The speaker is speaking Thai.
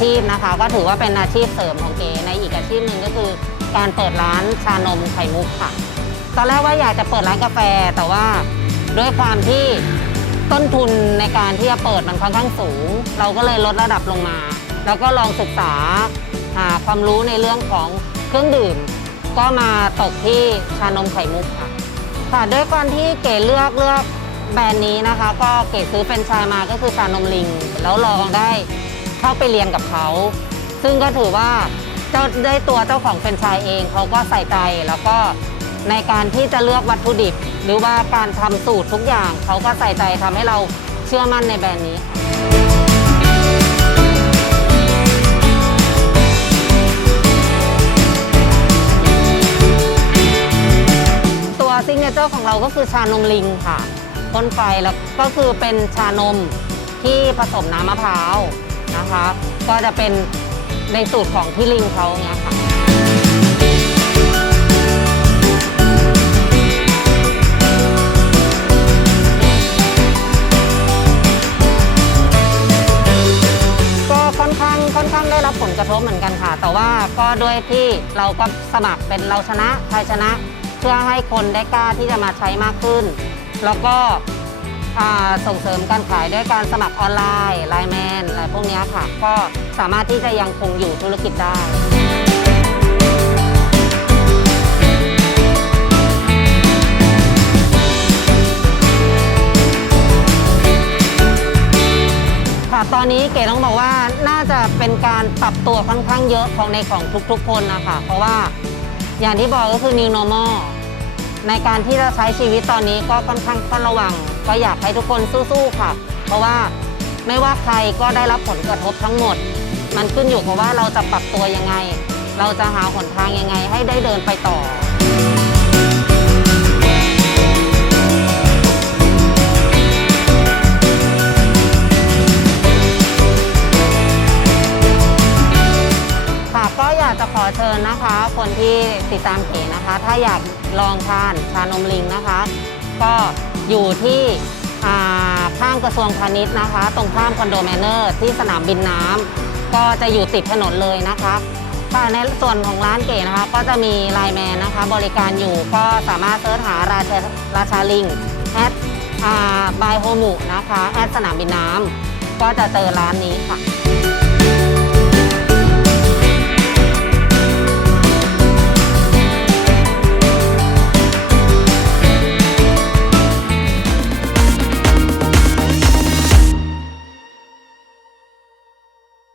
ชีพนะคะ ก็ถือว่าเป็นอาชีพเสริมของเก๋ในอีกอาชีพหนึ่งก็คือ การเปิดร้านชานมไข่มุกค่ะ ตอนแรกว่าอยากจะเปิดร้านกาแฟแต่ว่าด้วยความที่ต้นทุนในการที่จะเปิดมันค่อนข้างสูง เราก็เลยลดระดับลงมา แล้วก็ลองศึกษาหาความรู้ในเรื่องของเครื่องดื่ม ก็มาตกที่ชานมไข่มุกค่ะค่ะด้วยการที่เก๋เลือกเลือกแบรนด์นี้นะคะ ก็เก๋ซื้อเป็นชายมาก็คือชานมลิง แล้วลองได้ เข้าไปเรียนกับเขา ซึ่งก็ถือว่าเจ้าได้ตัวเจ้าของเป็นไชายเองเขาก็ใส่ใจแล้วก็ในการที่จะเลือกวัตถุดิบ หรือว่าการทำสูตรทุกอย่างเขาก็ใส่ใจทำให้เราเชื่อมั่นในแบรนด์นี้ตัวซิงเกิลเจอร์ของเราก็คือชานมลิงค่ะพ่นไฟแล้วก็คือเป็นชานมที่ผสมน้ำมะพร้าว นะคะ ก็จะเป็นในสูตรของพี่ลิงเขาเนี้ยค่ะก็ค่อนข้างค่อนข้างได้รับผลกระทบเหมือนกันค่ะ แต่ว่าก็ด้วยที่เราก็สมัครเป็นเราชนะไทยชนะ เพื่อให้คนได้กล้าที่จะมาใช้มากขึ้น แล้วก็ ส่งเสริมการขายด้วยการสมัครออนไลน์ไลน์แมนอะไรพวกนี้ค่ะ ก็สามารถที่จะยังคงอยู่ธุรกิจได้ค่ะตอนนี้เก๋ต้องบอกว่าน่าจะเป็นการปรับตัวค่อนข้างเยอะของในของทุกๆ คนนะคะเพราะว่าอย่างที่บอกก็คือ new normal ในการที่จะใช้ชีวิตตอนนี้ก็ค่อนข้างต้องระวัง ก็อยากให้ทุกคนสู้ๆค่ะ เพราะว่าไม่ว่าใครก็ได้รับผลกระทบทั้งหมด มันขึ้นอยู่กับว่าเราจะปรับตัวยังไง เราจะหาหนทางยังไงให้ได้เดินไปต่อค่ะก็อยากจะขอเชิญนะคะ คนที่ติดตามเพจนะคะ ถ้าอยากลองทานชานมลิงนะคะ ก็ อยู่ที่ข้างกระทรวงพาณิชย์นะคะ ตรงข้ามคอนโดแมนเนอร์ที่สนามบินน้ำก็จะอยู่ติดถนนเลยนะคะค่ะในส่วนของร้านเก๋นะคะ ก็จะมีไลน์แมนนะคะ บริการอยู่ก็สามารถเสิร์ชหาราชาราชาลิงแอดบายโฮมุนะคะ แอดสนามบินน้ำก็จะเจอร้านนี้ค่ะ